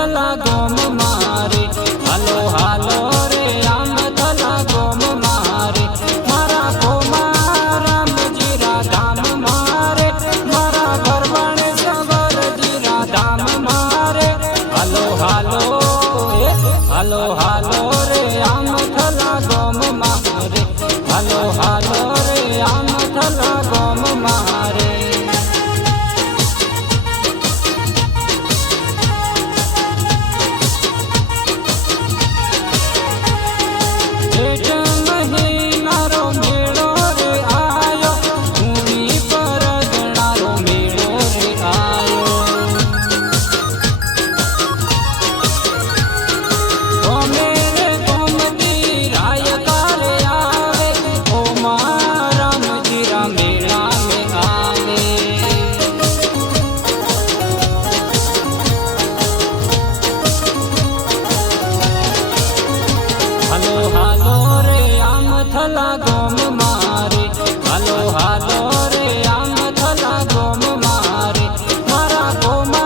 थला गोम मारे हालो हालो रे आम थला गोम मारे मारा कोमा राम जीरा धाम मारे मारा भरवाण सबर जीरा धाम मारे हालो हालो हालो हालो रे आम थला गोम मारे हालो हालो रे आम थला गोम मारे हालो हालो रे आम थला गोम मारे हालो हालो रे आम थला गोम मारे मारा कोमा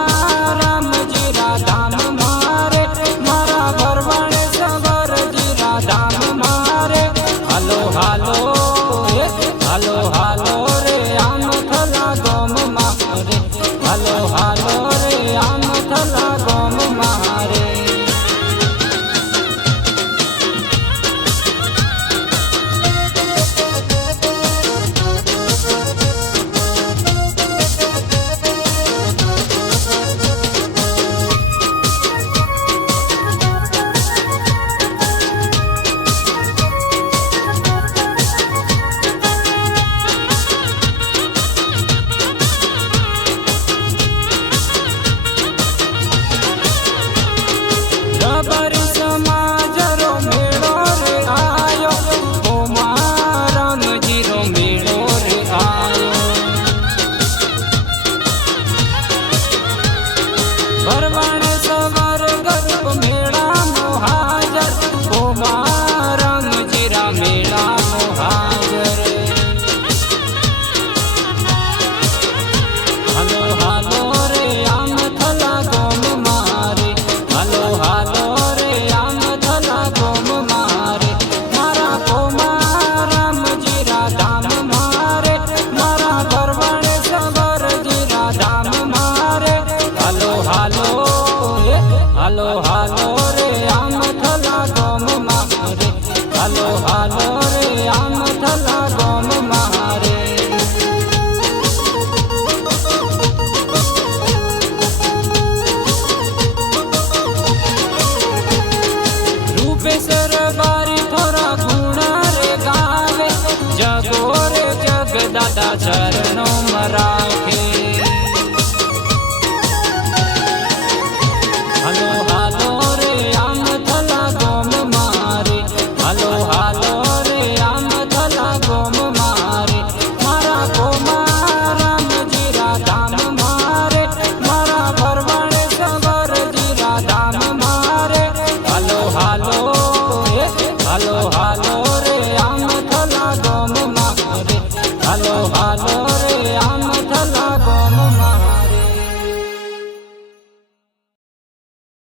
राम जीरा धाम मारे मारा भरवाण सबर जीरा धाम मारे हालो हालो हालो हालो रे आम थला गोम मारे हालो हालो रे आम थला गोम मारे भरवाण सवर गर्भ मेला मोहाजर कोमा राम जीरा मेला मोहाजर हालो हालो रे आम थला गोम मारे हालो हालो रे आम थला गोम मारे मारा कोमा राम जीरा धाम मारे मारा भरवाण सवर जीरा धाम मारे हालो हालो हालो हालो रे आम थला गोम मारे हालो हालो रे आम थला गोम मारे रूपेश्वर बारी थोड़ा गुणा रे गावे जगो रे जग दादा चरणों मरा